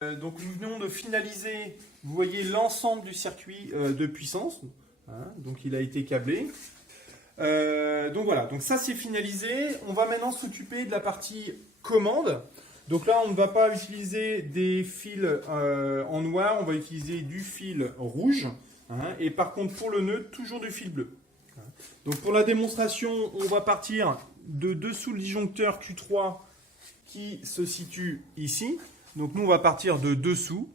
Donc nous venons de finaliser, vous voyez, l'ensemble du circuit de puissance. Hein, donc il a été câblé. Donc voilà, donc ça c'est finalisé. On va maintenant s'occuper de la partie commande. Donc là on ne va pas utiliser des fils en noir, on va utiliser du fil rouge. Hein, et par contre pour le nœud, toujours du fil bleu. Donc pour la démonstration, on va partir de dessous le disjoncteur Q3 qui se situe ici. Donc nous on va partir de dessous.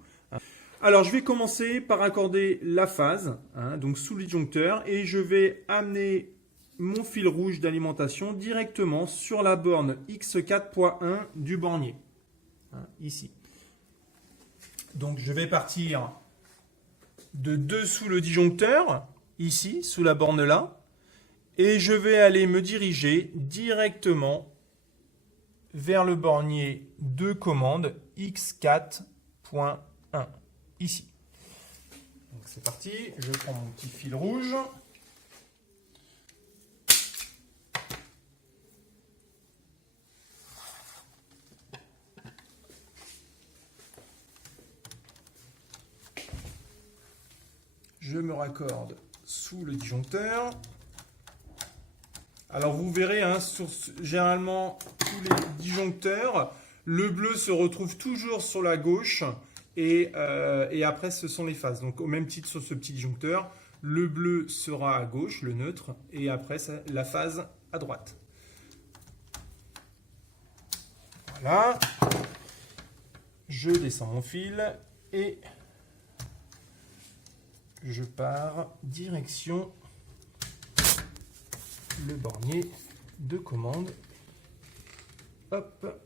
Alors je vais commencer par accorder la phase, hein, donc sous le disjoncteur, et je vais amener mon fil rouge d'alimentation directement sur la borne X4.1 du bornier, hein, ici. Donc je vais partir de dessous le disjoncteur, ici, sous la borne là, et je vais aller me diriger directement vers le bornier de commande X4.1, ici. Donc c'est parti, je prends mon petit fil rouge. Je me raccorde sous le disjoncteur. Alors vous verrez, hein, généralement tous les disjoncteurs, le bleu se retrouve toujours sur la gauche et après ce sont les phases. Donc au même titre sur ce petit disjoncteur, le bleu sera à gauche, le neutre, et après la phase à droite. Voilà. Je descends mon fil et je pars direction le bornier de commande. Hop.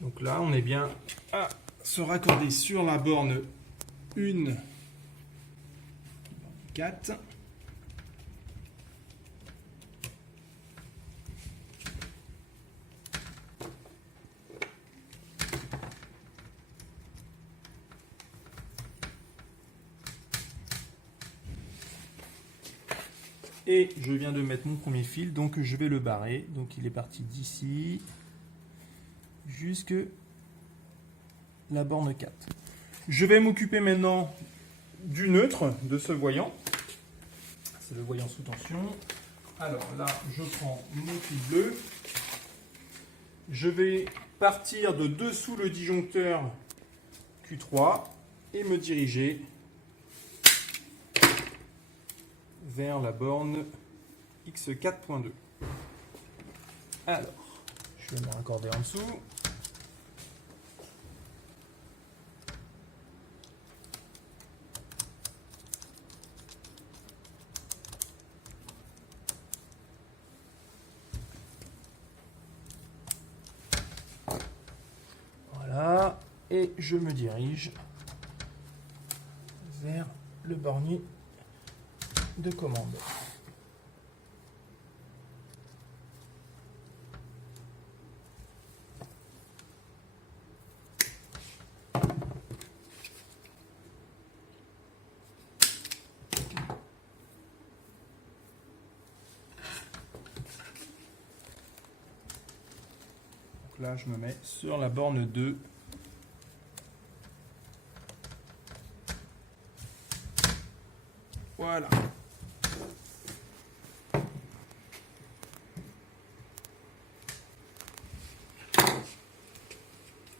Donc là, on est bien à se raccorder sur la borne 1, 4. Et je viens de mettre mon premier fil, donc je vais le barrer. Donc il est parti d'ici jusque la borne 4. Je vais m'occuper maintenant du neutre de ce voyant. C'est le voyant sous tension. Alors là, je prends mon fil bleu. Je vais partir de dessous le disjoncteur Q3 et me diriger vers la borne X4.2. Alors, je vais me raccorder en dessous. Voilà, et je me dirige vers le bornier de commande. Donc là, je me mets sur la borne 2. Voilà.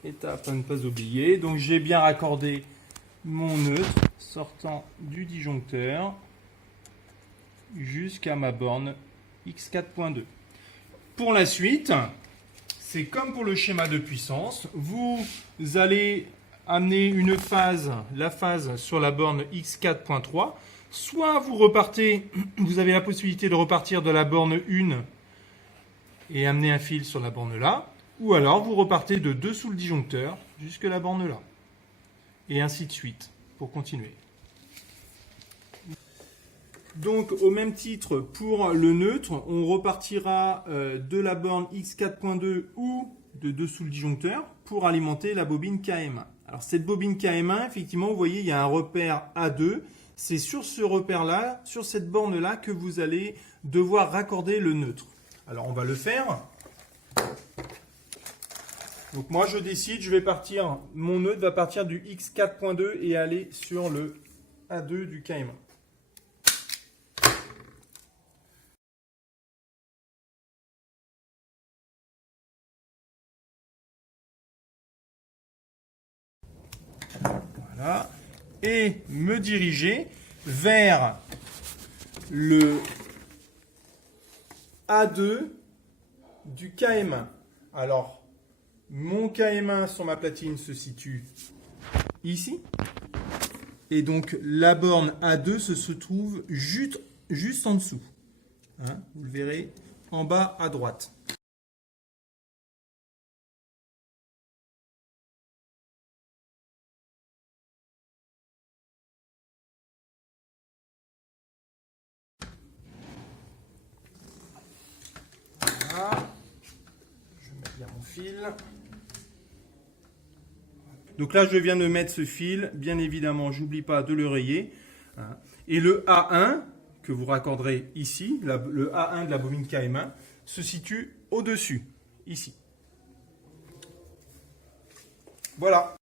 Étape à ne pas oublier. Donc j'ai bien raccordé mon neutre sortant du disjoncteur jusqu'à ma borne X4.2. Pour la suite, c'est comme pour le schéma de puissance. Vous allez amener une phase, la phase sur la borne X4.3. Soit vous repartez, vous avez la possibilité de repartir de la borne 1 et amener un fil sur la borne là. Ou alors vous repartez de dessous le disjoncteur jusque la borne là. Et ainsi de suite pour continuer. Donc, au même titre, pour le neutre, on repartira de la borne X4.2 ou de dessous le disjoncteur pour alimenter la bobine KM1. Alors, cette bobine KM1, effectivement, vous voyez, il y a un repère A2. C'est sur ce repère-là, sur cette borne-là, que vous allez devoir raccorder le neutre. Alors, on va le faire. Donc, moi, je décide, mon neutre va partir du X4.2 et aller sur le A2 du KM1. Voilà. Et me diriger vers le A2 du KM1. Alors, mon KM1 sur ma platine se situe ici. Et donc, la borne A2 se trouve juste en dessous. Hein, vous le verrez en bas à droite. Voilà. Je mets bien mon fil. Donc là, je viens de mettre ce fil. Bien évidemment, j'oublie pas de le rayer. Et le A1, que vous raccorderez ici, le A1 de la bobine KM1, se situe au-dessus, ici. Voilà.